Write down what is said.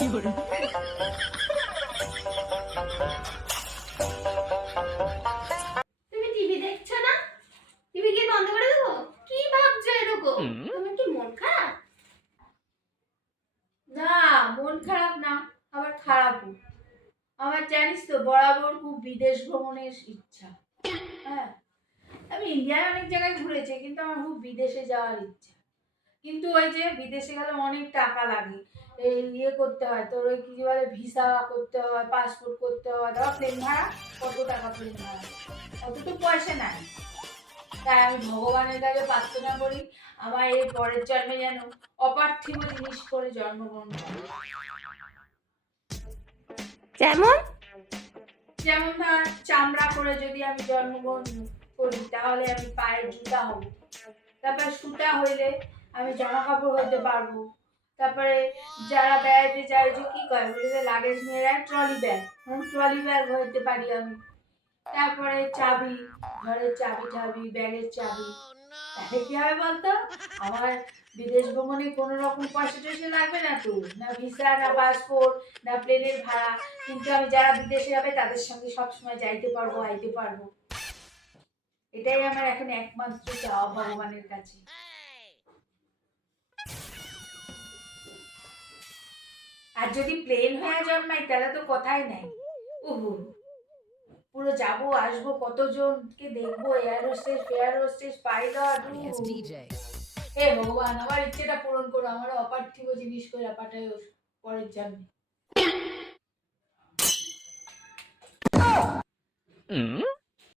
তুমি টিভি দেখছো না? টিভি কি বন্ধ করে দেবো? কি ভাবছো এরকম? তোমার কি মন খারাপ? না, মন খারাপ না, আবার খারাপও। আমার জানিস তো বরাবর খুব বিদেশ ভ্রমণের ইচ্ছা। হ্যাঁ, আমি ইন্ডিয়ার অনেক জায়গায় ঘুরেছি, কিন্তু আমার খুব বিদেশে যাওয়ার ইচ্ছা। কিন্তু ওই যে বিদেশে গেলে অনেক টাকা লাগে। এই ইয়ে করতে হয়, তোর ওই কি বলে ভিসা করতে হয়, পাসপোর্ট করতে হয়, তারপর প্লেন ভাড়া। কত টাকা প্লেন ভাড়া? অত তো পয়সা নাই। তাই আমি ভগবানের কাছে প্রার্থনা করি আমার এই পরের জন্মে যেন অপার্থিব জিনিস করে জন্মগ্রহণ করে। যেমন? যেমন ধর চামড়া করে যদি আমি জন্মগ্রহণ করি তাহলে আমি পায়ের জুতা হব। তারপরে সুতা হইলে আমি জামা কাপড় হইতে পারবো। তারপরে যারা বেড়াইতে যায় যে কি করে ওগুলোতে লাগেজ নিয়ে যায় ট্রলি ব্যাগ হইতে পারি আমি। তারপরে চাবি, ঘরের চাবি টাবি, ব্যাগের চাবি। তাহলে কি হবে বলতো? আমার বিদেশ ভ্রমণে কোনো রকম পয়সা টয়সা লাগবে না তো, না ভিসা, না পাসপোর্ট, না প্লেনের ভাড়া। কিন্তু আমি যারা বিদেশে যাবে তাদের সঙ্গে সবসময় যাইতে পারবো, আইতে পারবো। এটাই আমার এখন একমাত্র চাওয়া ভগবানের কাছে। আর যদি প্লেন হয়ে জন্মাই তাহলে তো কথাই নাই। উহু, পুরো যাবো আসবো, কতজনকে দেখবো, air hostess, fair hostess, pilot. হে ভগবান, আমার ইচ্ছেটা পূরণ করো, আমার অপার্থিব জিনিস করে পাঠায়ো পরের জন্মে।